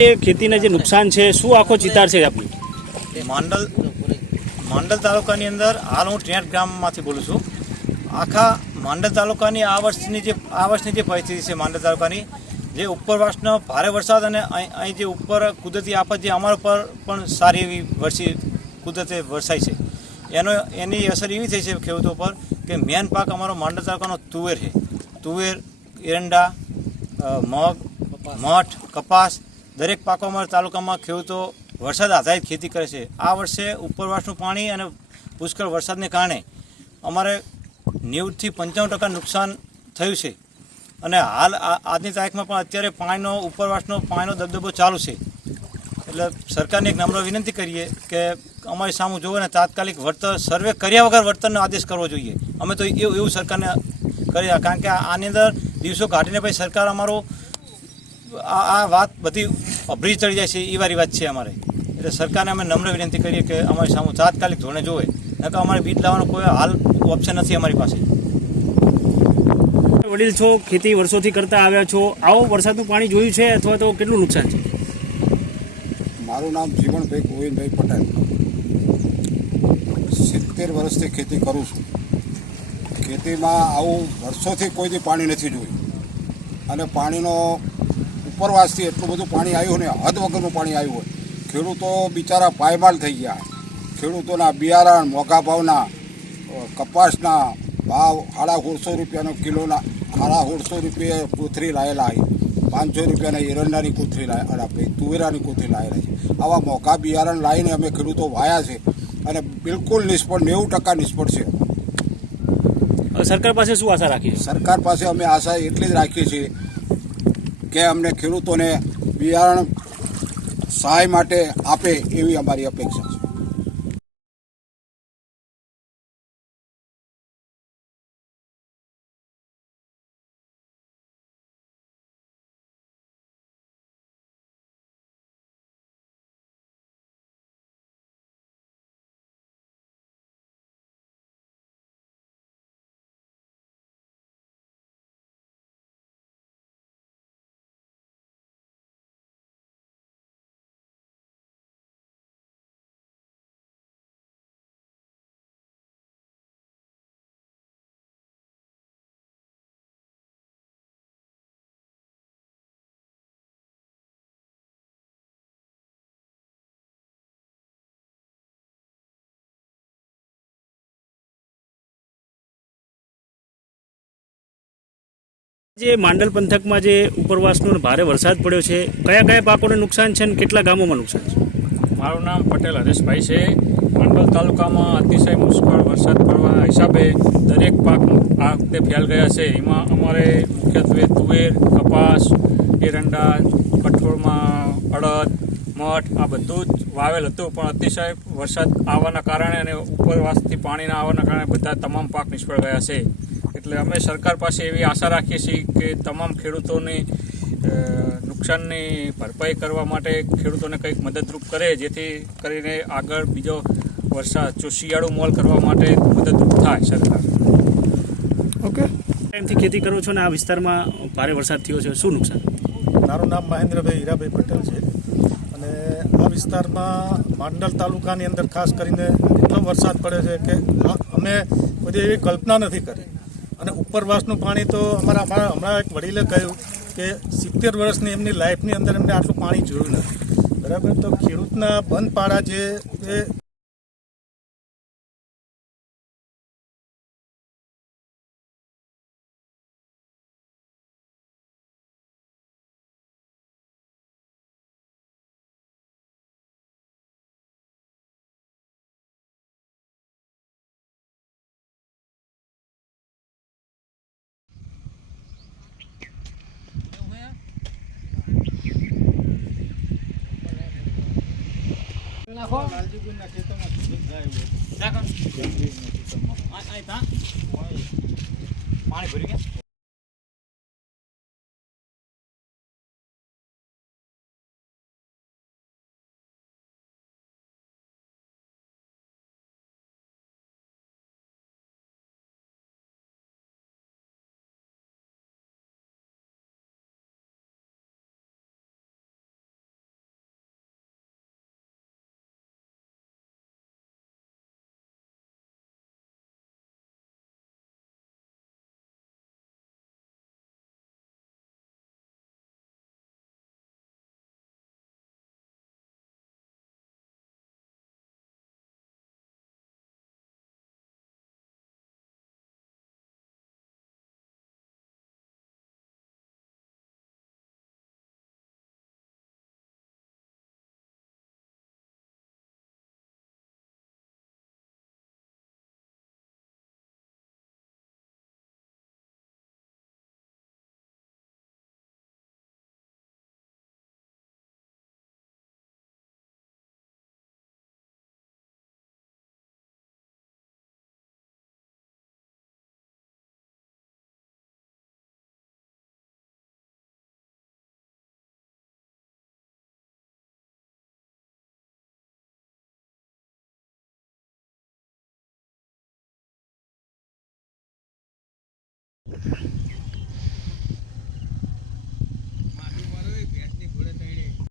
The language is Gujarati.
ખેતીને જે નુકસાન છે, શું આખો ચિતાર છે આપની? માંડલ માંડલ તાલુકાની અંદર હાલ હું ટ્રેટ ગામમાંથી બોલું છું. આખા માંડલ તાલુકાની આ વર્ષની જે, આ વર્ષની જે પરિસ્થિતિ છે માંડલ તાલુકાની, જે ઉપરવાસનો ભારે વરસાદ અને અહીં જે ઉપર કુદરતી આફત જે અમારા પર પણ સારી એવી વરસી, કુદરતે વરસાઈ છે. એનો, એની અસર એવી થઈ છે ખેડૂતો પર કે મેન પાક અમારો માંડલ તાલુકાનો તુવેર છે. તુવેર, એરંડા મગ, મઠ, કપાસ દરેક પાકો અમારા તાલુકામાં ખેડૂતો વરસાદ આધારિત ખેતી કરે છે. આ વર્ષે ઉપરવાસનું પાણી અને પુષ્કળ વરસાદને કારણે અમારે નેવુંથી પંચાણું ટકા નુકસાન થયું છે. અને હાલ આજની તારીખમાં પણ અત્યારે પાણીનો ઉપરવાસનો પાણીનો દબદબો ચાલુ છે. એટલે સરકારને એક નમ્ર વિનંતી કરીએ કે અમારી સામે જોવો ને તાત્કાલિક વળતર, સર્વે કર્યા વગર વળતરનો આદેશ કરવો જોઈએ. અમે તો એવું એવું સરકારને કરી કારણ કે આની અંદર દિવસો કાઢીને પછી સરકાર અમારો આ વાત બધી અભરી ચડી જાય છે એ વારી વાત છે અમારે. એટલે સરકારને અમે નમ્ર વિનંતી કરીએ કે અમારી સામે તાત્કાલિક ધોરણે જોવે. નકર અમારે બીજ લાવવાનો કોઈ હાલ ઓપ્શન નથી અમારી પાસે. વડીલ છો ખેતી વર્ષોથી કરતા આવ્યા છો. આવો વરસાદનું પાણી જોયું છે અથવા તો કેટલું નુકસાન છે? મારું નામ જીવણભાઈ ગોવિંદભાઈ પટેલ. સિત્તેર વર્ષથી ખેતી કરું છું. ખેતીમાં આવું વર્ષોથી કોઈથી પાણી નથી જોયું. અને પાણીનો ઉપરવાસથી એટલું બધું પાણી આવ્યું ને હદ વગરનું પાણી આવ્યું હોય. ખેડૂતો બિચારા પાયમાલ થઈ ગયા. ખેડૂતોના બિયારણ મોંઘા ભાવના કપાસના ભાવ સાડા સોળસો રૂપિયાનો કિલોના સાડા સોળસો રૂપિયે કોથરી લાયેલા આવી પાંચસો રૂપિયાના એરંડાની કોથરી લાવે તુવેરાની કોથરી લાયેલા છે. આવા મોંઘા બિયારણ લાવીને અમે ખેડૂતો વાયા છે અને બિલકુલ નિષ્ફળ નેવું ટકા નિષ્ફળ છે. સરકાર પાસે શું આશા રાખી સરકાર પાસે અમે આશા એટલી જ રાખીએ છીએ કે અમને ખેડૂતોને બિયારણ સહાય માટે આપે એવી અમારી અપેક્ષા છે. જે માંડલ પંથકમાં જે ઉપરવાસનો ભારે વરસાદ પડ્યો છે, કયા કયા પાકોને નુકસાન છે અને કેટલા ગામોમાં નુકસાન છે? મારું નામ પટેલ હરેશભાઈ છે. માંડલ તાલુકામાં અતિશય મુશ્કેલ વરસાદ પડવાના હિસાબે દરેક પાક આ વખતે ફેલ ગયા છે. એમાં અમારે મુખ્યત્વે તુવેર, કપાસ, એરંડા, કઠોળમાં અડદ, મઠ આ બધું જ વાવેલ હતું, પણ અતિશય વરસાદ આવવાના કારણે અને ઉપરવાસથી પાણીના આવવાના કારણે બધા તમામ પાક નિષ્ફળ ગયા છે. એટલે અમે સરકાર પાસે એવી આશા રાખીએ છીએ કે તમામ ખેડૂતોની નુકસાનની ભરપાઈ કરવા માટે ખેડૂતોને કંઈક મદદરૂપ કરે જેથી કરીને આગળ બીજો વરસાદ જો શિયાળો મોલ કરવા માટે મદદરૂપ થાય સરકાર. ઓકે. ટાઈમથી ખેતી કરો છો ને આ વિસ્તારમાં ભારે વરસાદ થયો છે શું નુકસાન? મારું નામ મહેન્દ્રભાઈ હીરાભાઈ પટેલ છે. અને આ વિસ્તારમાં માંડલ તાલુકાની અંદર ખાસ કરીને એટલો વરસાદ પડે છે કે અમે બધી એવી કલ્પના નથી કરી. અને ઉપરવાસનું પાણી તો અમારા અમારા હમણાં એક વડીલે કહ્યું કે સિત્તેર વર્ષની એમની લાઈફની અંદર એમને આટલું પાણી જોયું નથી. બરાબર? તો ખેડૂતના બંધ પાડા જે એ પાણી ભરી ગયા?